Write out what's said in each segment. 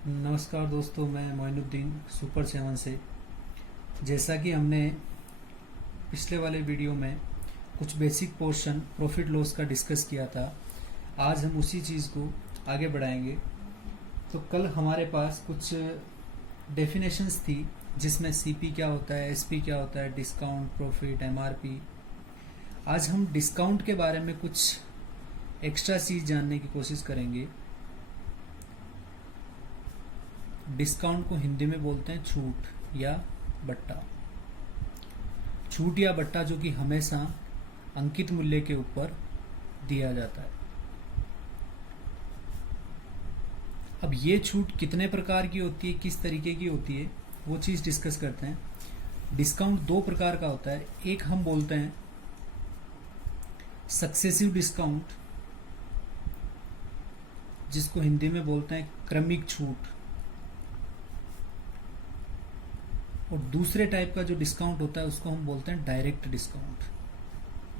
नमस्कार दोस्तों, मैं मोइनुद्दीन सुपर 7 से। जैसा कि हमने पिछले वाले वीडियो में कुछ बेसिक पोर्शन प्रॉफिट लॉस का डिस्कस किया था, आज हम उसी चीज़ को आगे बढ़ाएंगे। तो कल हमारे पास कुछ डेफिनेशंस थी जिसमें सीपी क्या होता है, एसपी क्या होता है, डिस्काउंट, प्रॉफिट, एमआरपी। आज हम डिस्काउंट के बारे में कुछ एक्स्ट्रा चीज़ जानने की कोशिश करेंगे। डिस्काउंट को हिंदी में बोलते हैं छूट या बट्टा। छूट या बट्टा जो कि हमेशा अंकित मूल्य के ऊपर दिया जाता है। अब ये छूट कितने प्रकार की होती है, किस तरीके की होती है, वो चीज़ डिस्कस करते हैं। डिस्काउंट दो प्रकार का होता है। एक हम बोलते हैं सक्सेसिव डिस्काउंट, जिसको हिंदी में बोलते हैं क्रमिक छूट। और दूसरे टाइप का जो डिस्काउंट होता है उसको हम बोलते हैं डायरेक्ट डिस्काउंट,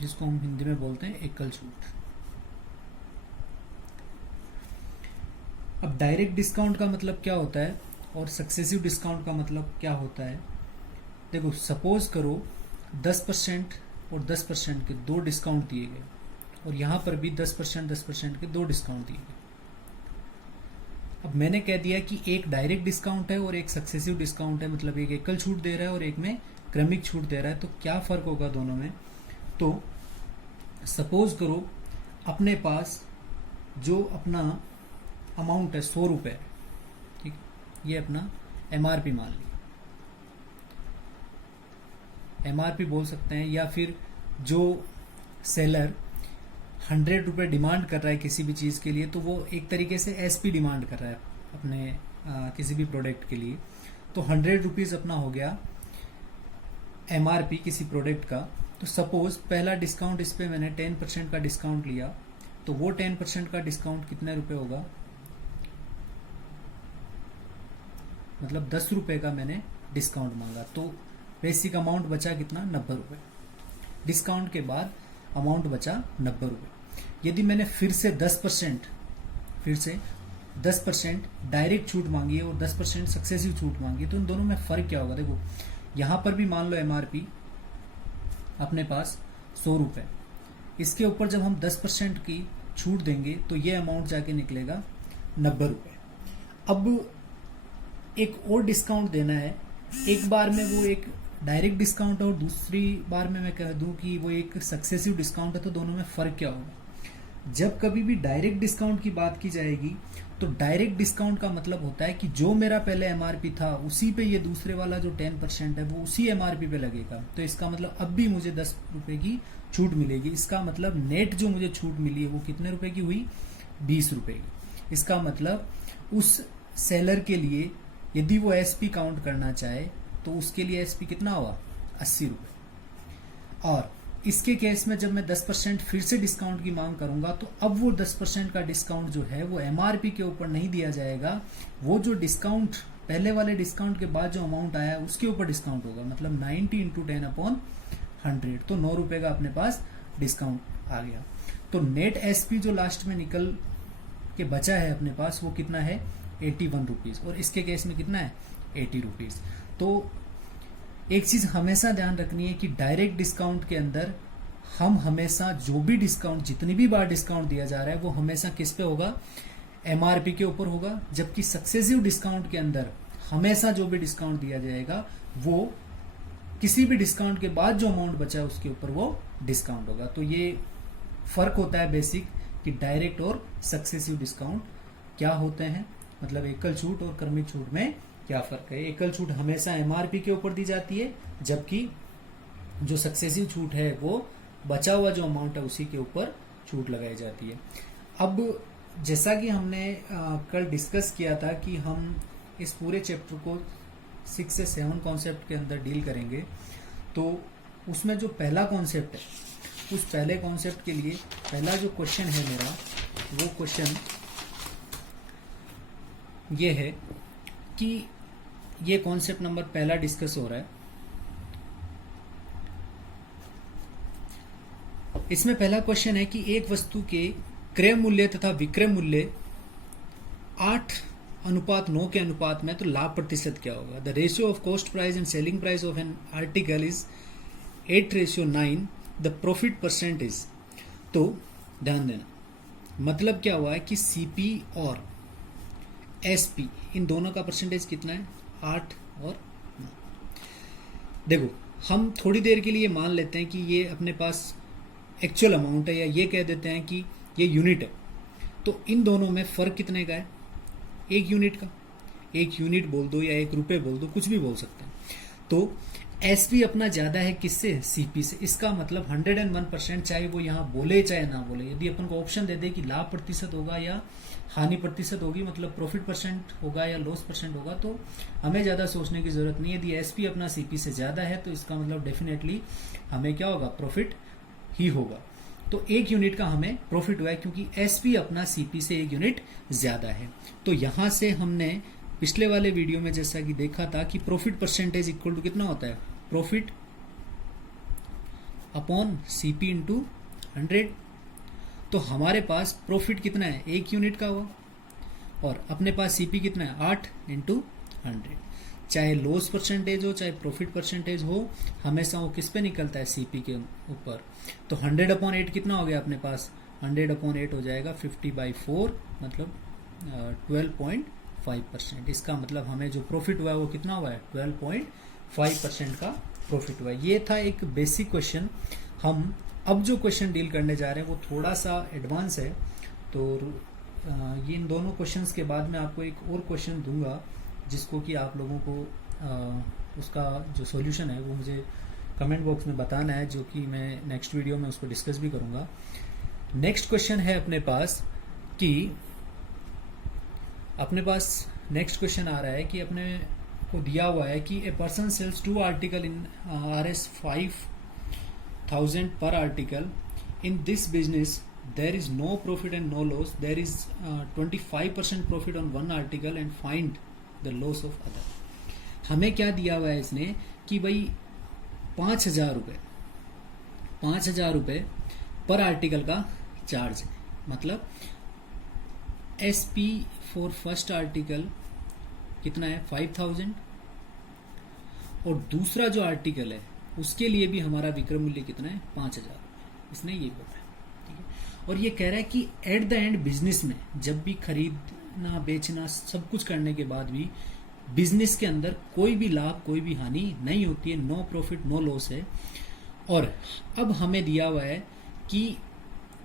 जिसको हम हिंदी में बोलते हैं एकल छूट। अब डायरेक्ट डिस्काउंट का मतलब क्या होता है और सक्सेसिव डिस्काउंट का मतलब क्या होता है। देखो, सपोज करो 10% और 10% के दो डिस्काउंट दिए गए, और यहाँ पर भी 10% के दो डिस्काउंट दिए गए। अब मैंने कह दिया कि एक डायरेक्ट डिस्काउंट है और एक सक्सेसिव डिस्काउंट है, मतलब एक एकल छूट दे रहा है और एक में क्रमिक छूट दे रहा है। तो क्या फर्क होगा दोनों में। तो सपोज करो अपने पास जो अपना अमाउंट है 100 रुपये, ठीक, ये अपना एमआरपी मान लिया, एमआरपी बोल सकते हैं। या फिर जो सेलर 100 रुपये डिमांड कर रहा है किसी भी चीज़ के लिए, तो वो एक तरीके से एसपी डिमांड कर रहा है अपने किसी भी प्रोडक्ट के लिए। तो 100 रुपीज़ अपना हो गया एमआरपी किसी प्रोडक्ट का। तो सपोज पहला डिस्काउंट इस पे मैंने 10% का डिस्काउंट लिया, तो वो 10% का डिस्काउंट कितने रुपए होगा, मतलब 10 रुपये का मैंने डिस्काउंट मांगा। तो बेसिक अमाउंट बचा कितना, 90 रुपये। डिस्काउंट के बाद अमाउंट बचा 90 रुपये। यदि मैंने फिर से 10% डायरेक्ट छूट मांगी है और 10% सक्सेसिव छूट मांगी है, तो इन दोनों में फर्क क्या होगा। देखो, यहां पर भी मान लो एमआरपी अपने पास 100 रुपये, इसके ऊपर जब हम 10% की छूट देंगे तो ये अमाउंट जाके निकलेगा 90 रुपये। अब एक और डिस्काउंट देना है, एक बार में वो एक डायरेक्ट डिस्काउंट है और दूसरी बार में मैं कह दूं कि वो एक सक्सेसिव डिस्काउंट है, तो दोनों में फर्क क्या होगा। जब कभी भी डायरेक्ट डिस्काउंट की बात की जाएगी तो डायरेक्ट डिस्काउंट का मतलब होता है कि जो मेरा पहले एमआरपी था उसी पे ये दूसरे वाला जो 10% है वो उसी एमआरपी पे लगेगा। तो इसका मतलब अब भी मुझे 10 रुपए की छूट मिलेगी। इसका मतलब नेट जो मुझे छूट मिली है वो कितने रुपए की हुई, 20 रुपए की। इसका मतलब उस सेलर के लिए यदि वो एसपी काउंट करना चाहे तो उसके लिए एसपी कितना हुआ, 80 रुपए। और इसके केस में जब मैं 10% फिर से डिस्काउंट की मांग करूंगा तो अब वो 10% का डिस्काउंट जो है वो एमआरपी के ऊपर नहीं दिया जाएगा, वो जो डिस्काउंट पहले वाले डिस्काउंट के बाद जो अमाउंट आया उसके ऊपर डिस्काउंट होगा। मतलब 90 × 10/100, तो 9 रुपए का अपने पास डिस्काउंट आ गया। तो नेट एसपी जो लास्ट में निकल के बचा है अपने पास वो कितना है, 81 रुपीज। और इसके केस में कितना है, 80 रुपीज। तो एक चीज हमेशा ध्यान रखनी है कि डायरेक्ट डिस्काउंट के अंदर हम हमेशा जो भी डिस्काउंट, जितनी भी बार डिस्काउंट दिया जा रहा है वो हमेशा किस पे होगा, एमआरपी के ऊपर होगा। जबकि सक्सेसिव डिस्काउंट के अंदर हमेशा जो भी डिस्काउंट दिया जाएगा वो किसी भी डिस्काउंट के बाद जो अमाउंट बचा है उसके ऊपर वो डिस्काउंट होगा। तो ये फर्क होता है बेसिक कि डायरेक्ट और सक्सेसिव डिस्काउंट क्या होते हैं, मतलब एकल छूट और क्रमिक छूट में क्या फर्क है। एकल छूट हमेशा एमआरपी के ऊपर दी जाती है, जबकि जो सक्सेसिव छूट है वो बचा हुआ जो अमाउंट है उसी के ऊपर छूट लगाई जाती है। अब जैसा कि हमने कल डिस्कस किया था कि हम इस पूरे चैप्टर को 6 से 7 कॉन्सेप्ट के अंदर डील करेंगे, तो उसमें जो पहला कॉन्सेप्ट है उस पहले कॉन्सेप्ट के लिए पहला जो क्वेश्चन है मेरा, वो क्वेश्चन ये है कि ये कॉन्सेप्ट नंबर पहला डिस्कस हो रहा है। इसमें पहला क्वेश्चन है कि एक वस्तु के क्रय मूल्य तथा विक्रय मूल्य 8 अनुपात 9 के अनुपात में, तो लाभ प्रतिशत क्या होगा? The ratio of cost price and selling price of an article is 8:9। The profit percentage. तो ध्यान देना, मतलब क्या हुआ है कि सीपी और एसपी इन दोनों का परसेंटेज कितना है? 8 और 9। देखो, हम थोड़ी देर के लिए मान लेते हैं कि ये अपने पास एक्चुअल अमाउंट है, या ये कह देते हैं कि ये यूनिट है। तो इन दोनों में फर्क कितने का है? 1 यूनिट का। 1 यूनिट बोल दो या 1 रुपये बोल दो, कुछ भी बोल सकते हैं। तो एसपी अपना ज्यादा है किससे? सीपी से। इसका मतलब 101%, चाहे वो यहाँ बोले चाहे ना बोले। यदि अपन को ऑप्शन दे दे कि लाभ प्रतिशत होगा या हानि प्रतिशत होगी, मतलब प्रॉफिट परसेंट होगा या लॉस परसेंट होगा, तो हमें ज्यादा सोचने की जरूरत नहीं है। यदि एसपी अपना सीपी से ज्यादा है तो इसका मतलब डेफिनेटली हमें क्या होगा? प्रॉफिट ही होगा। तो 1 यूनिट का हमें प्रॉफिट हुआ है, क्योंकि एसपी अपना सीपी से 1 यूनिट ज्यादा है। तो यहां से हमने पिछले वाले वीडियो में जैसा कि देखा था कि प्रॉफिट परसेंटेज इक्वल टू कितना होता है? Profit upon CP into 100। तो हमारे पास प्रॉफिट कितना है? 1 यूनिट का हुआ, और अपने पास सीपी कितना है? 8 इंटू 100। चाहे लॉस परसेंटेज हो चाहे प्रॉफिट परसेंटेज हो, हमेशा वो किस पे निकलता है? सीपी के ऊपर। तो 100/8 कितना हो गया अपने पास? 100/8 हो जाएगा 50/4, मतलब 12.5%। इसका मतलब हमें जो प्रॉफिट हुआ है वो कितना हुआ है? 12.5% का प्रॉफिट हुआ है। ये था एक बेसिक क्वेश्चन। हम अब जो क्वेश्चन डील करने जा रहे हैं वो थोड़ा सा एडवांस है। तो ये इन दोनों क्वेश्चंस के बाद मैं आपको एक और क्वेश्चन दूंगा, जिसको कि आप लोगों को उसका जो सॉल्यूशन है वो मुझे कमेंट बॉक्स में बताना है, जो कि मैं नेक्स्ट वीडियो में उसको डिस्कस भी करूंगा। नेक्स्ट क्वेश्चन है अपने पास नेक्स्ट क्वेश्चन आ रहा है कि अपने को दिया हुआ है कि a person sells 2 article in RS 5,000 per article. In this business there is no profit and no loss. There is 25% profit on one article and find the loss of other. हमें क्या दिया हुआ है इसने कि भाई 5,000 रुपये पर आर्टिकल का चार्ज है। मतलब SP फॉर फर्स्ट आर्टिकल कितना है? 5,000, और दूसरा जो आर्टिकल है उसके लिए भी हमारा विक्रय मूल्य कितना है? 5,000। इसने ये बोला है, ठीक है। और ये कह रहा है कि एट द एंड बिजनेस में जब भी खरीदना बेचना सब कुछ करने के बाद भी बिजनेस के अंदर कोई भी लाभ कोई भी हानि नहीं होती है, नो प्रॉफिट नो लॉस है। और अब हमें दिया हुआ है कि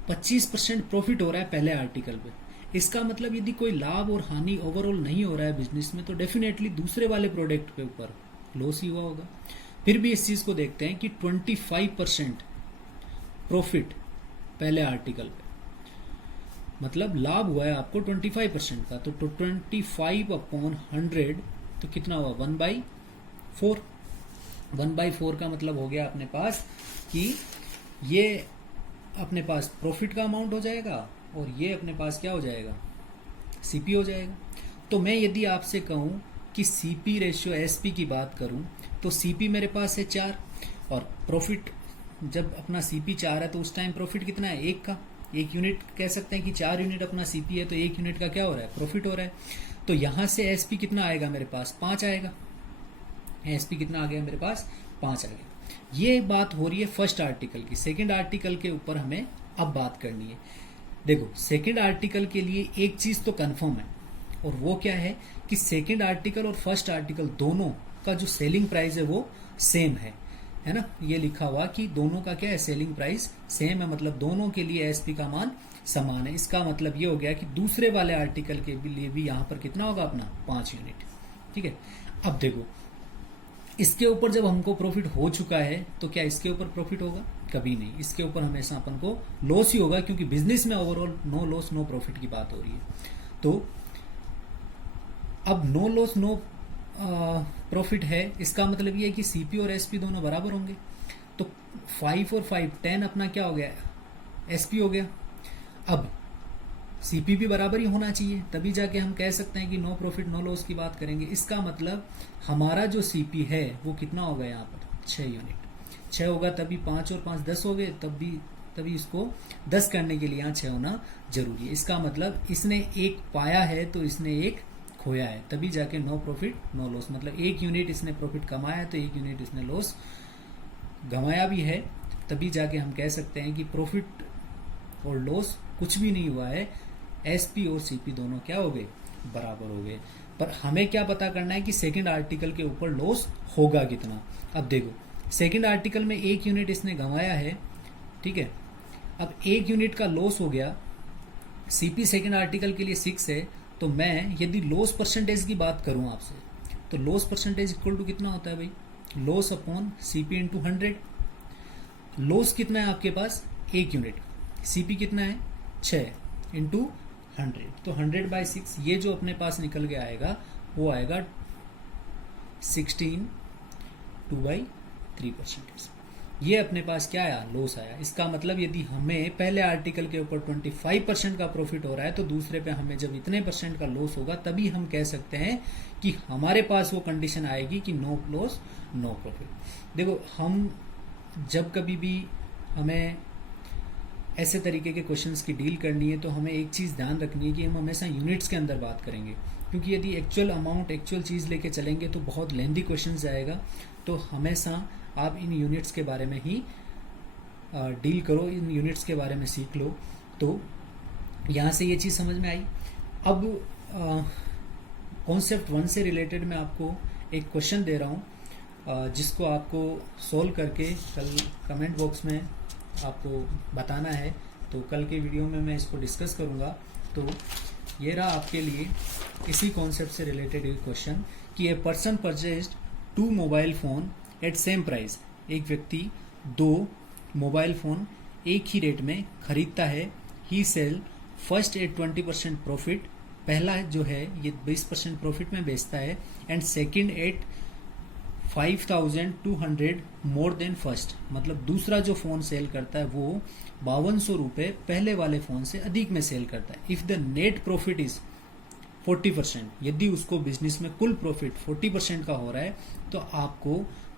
25% प्रॉफिट हो रहा है पहले आर्टिकल पे। इसका मतलब यदि कोई लाभ और हानि ओवरऑल नहीं हो रहा है बिजनेस में, तो डेफिनेटली दूसरे वाले प्रोडक्ट के ऊपर लॉस ही हुआ होगा। फिर भी इस चीज को देखते हैं कि 25% प्रॉफिट पहले आर्टिकल पे, मतलब लाभ हुआ है आपको 25% का। तो 25/100 तो कितना हुआ? 1/4। 1/4 का मतलब हो गया अपने पास कि ये अपने पास प्रॉफिट का अमाउंट हो जाएगा, और ये अपने पास क्या हो जाएगा? सीपी हो जाएगा। तो मैं यदि आपसे कहूं कि सीपी रेशियो एसपी की बात करूं, तो सीपी मेरे पास है 4, और प्रॉफिट जब अपना सीपी 4 है तो उस टाइम प्रॉफिट कितना है? 1 का। 1 यूनिट कह सकते हैं कि 4 यूनिट अपना सीपी है, तो 1 यूनिट का क्या हो रहा है? प्रॉफिट हो रहा है। तो यहां से एसपी कितना आएगा मेरे पास? 5 आएगा। एसपी कितना आ गया मेरे पास? 5 आ गया। ये बात हो रही है फर्स्ट आर्टिकल की। सेकेंड आर्टिकल के ऊपर हमें अब बात करनी है। देखो, सेकेंड आर्टिकल के लिए एक चीज तो कंफर्म है, और वो क्या है कि सेकेंड आर्टिकल और फर्स्ट आर्टिकल दोनों का जो सेलिंग प्राइस है वो सेम है ना। ये लिखा हुआ कि दोनों का क्या है? सेलिंग प्राइस सेम है, मतलब दोनों के लिए एसपी का मान समान है। इसका मतलब ये हो गया कि दूसरे वाले आर्टिकल के लिए भी यहाँ पर कितना होगा? अपना 5 यूनिट, ठीक है। अब देखो, इसके ऊपर जब हमको प्रॉफिट हो चुका है तो क्या इसके ऊपर प्रॉफिट होगा? कभी नहीं। इसके ऊपर हमेशा अपन को लॉस ही होगा, क्योंकि बिजनेस में overall no loss no profit की बात हो रही है। तो अब नो लॉस नो प्रॉफिट है, इसका मतलब ये है कि सीपी और एसपी दोनों बराबर होंगे। तो 5 और 5 10 अपना क्या हो गया? एसपी हो गया। अब सीपी भी बराबर ही होना चाहिए, तभी जाके हम कह सकते हैं कि नो प्रॉफिट नो लॉस की बात करेंगे। इसका मतलब हमारा जो सीपी है वो कितना होगा? यहाँ पर 6 यूनिट। 6 होगा तभी 5 और 5 10 हो गए, तभी इसको 10 करने के लिए यहाँ 6 होना जरूरी है। इसका मतलब इसने 1 पाया है तो इसने 1 खोया है, तभी जाके नो प्रॉफिट नो लॉस, मतलब 1 यूनिट इसने प्रॉफिट कमाया है तो 1 यूनिट इसने लॉस गंवाया भी है, तभी जाके हम कह सकते हैं कि प्रॉफिट और लॉस कुछ भी नहीं हुआ है, एसपी और सीपी दोनों क्या हो गए, बराबर हो गए। पर हमें क्या पता करना है कि सेकंड आर्टिकल के ऊपर लॉस होगा कितना। अब देखो सेकंड आर्टिकल में 1 यूनिट इसने गंवाया है, ठीक है, अब 1 यूनिट का लॉस हो गया, सीपी सेकंड आर्टिकल के लिए 6 है, तो मैं यदि लॉस परसेंटेज की बात करूं आपसे, तो लॉस परसेंटेज इक्वल टू कितना होता है भाई, loss upon CP into 100। Loss कितना है आपके पास, 1 यूनिट, सीपी कितना है 6 इंटू 100, तो 100/6, ये जो अपने पास निकल के आएगा वो आएगा 16 2/3%। ये अपने पास क्या आया, लॉस आया। इसका मतलब यदि हमें पहले आर्टिकल के ऊपर 25% का प्रॉफिट हो रहा है, तो दूसरे पे हमें जब इतने परसेंट का लॉस होगा तभी हम कह सकते हैं कि हमारे पास वो कंडीशन आएगी कि नो लॉस नो प्रॉफिट। देखो हम जब कभी भी हमें ऐसे तरीके के क्वेश्चंस की डील करनी है तो हमें एक चीज़ ध्यान रखनी है कि हम हमेशा यूनिट्स के अंदर बात करेंगे, क्योंकि यदि एक्चुअल अमाउंट एक्चुअल चीज़ लेके चलेंगे तो बहुत लेंदी क्वेश्चन जाएगा। तो हमेशा आप इन यूनिट्स के बारे में ही डील करो, इन यूनिट्स के बारे में सीख लो। तो यहाँ से ये चीज़ समझ में आई। अब कॉन्सेप्ट 1 से रिलेटेड मैं आपको एक क्वेश्चन दे रहा हूँ जिसको आपको सोल्व करके कल कमेंट बॉक्स में आपको बताना है। तो कल के वीडियो में मैं इसको डिस्कस करूँगा। तो ये रहा आपके लिए इसी कॉन्सेप्ट से रिलेटेड एक क्वेश्चन कि a person purchased 2 mobile phone at same price. एक व्यक्ति 2 मोबाइल फ़ोन एक ही रेट में खरीदता है। He sell first at 20% profit, पहला जो है ये 20% प्रॉफिट में बेचता है, and second at 5200 more than first, मतलब दूसरा जो फ़ोन सेल करता है वो 5200 रुपये पहले वाले फ़ोन से अधिक में सेल करता है। If the net profit is 40%, यदि उसको बिजनेस में कुल प्रॉफिट 40% का हो रहा है तो आपको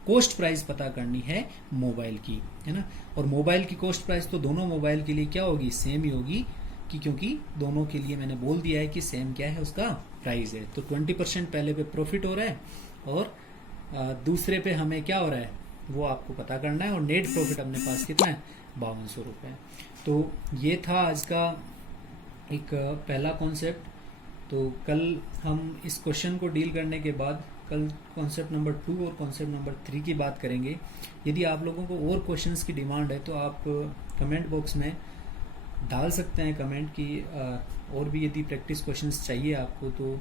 कॉस्ट प्राइस पता करनी है मोबाइल की, है ना। और मोबाइल की कॉस्ट प्राइस तो दोनों मोबाइल के लिए क्या होगी, सेम ही होगी, क्योंकि दोनों के लिए मैंने बोल दिया है कि सेम क्या है, उसका प्राइस है। तो 20% पहले पे प्रॉफिट हो रहा है और दूसरे पे हमें क्या हो रहा है वो आपको पता करना है, और नेट प्रॉफिट अपने पास कितना है, 5200 रुपये। तो ये था आज का एक पहला कॉन्सेप्ट। तो कल हम इस क्वेश्चन को डील करने के बाद कल कॉन्सेप्ट नंबर 2 और कॉन्सेप्ट नंबर 3 की बात करेंगे। यदि आप लोगों को और क्वेश्चंस की डिमांड है तो आप कमेंट बॉक्स में डाल सकते हैं कमेंट की, और भी यदि प्रैक्टिस क्वेश्चंस चाहिए आपको तो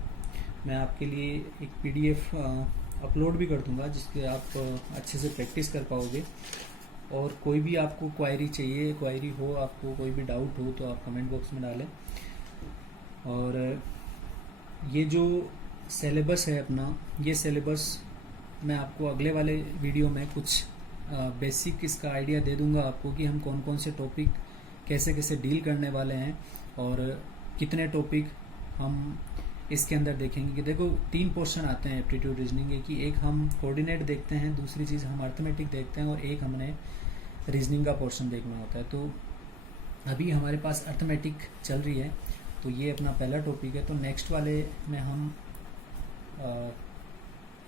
मैं आपके लिए एक PDF अपलोड भी कर दूंगा जिसके आप अच्छे से प्रैक्टिस कर पाओगे। और कोई भी आपको क्वायरी चाहिए, क्वायरी हो, आपको कोई भी डाउट हो तो आप कमेंट बॉक्स में डालें। और ये जो सिलेबस है अपना, ये सिलेबस मैं आपको अगले वाले वीडियो में कुछ बेसिक इसका आइडिया दे दूंगा आपको कि हम कौन कौन से टॉपिक कैसे कैसे डील करने वाले हैं और कितने टॉपिक हम इसके अंदर देखेंगे। कि देखो 3 पोर्शन आते हैं एप्टीट्यूड रीजनिंग के, कि एक हम कोऑर्डिनेट देखते हैं, दूसरी चीज़ हम अर्थमेटिक देखते हैं, और एक हमने रीजनिंग का पोर्शन देखना होता है। तो अभी हमारे पास अर्थमेटिक चल रही है, तो ये अपना पहला टॉपिक है। तो नेक्स्ट वाले में हम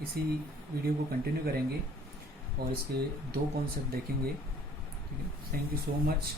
इसी वीडियो को कंटिन्यू करेंगे और इसके 2 कॉन्सेप्ट देखेंगे। ठीक है, थैंक यू सो मच।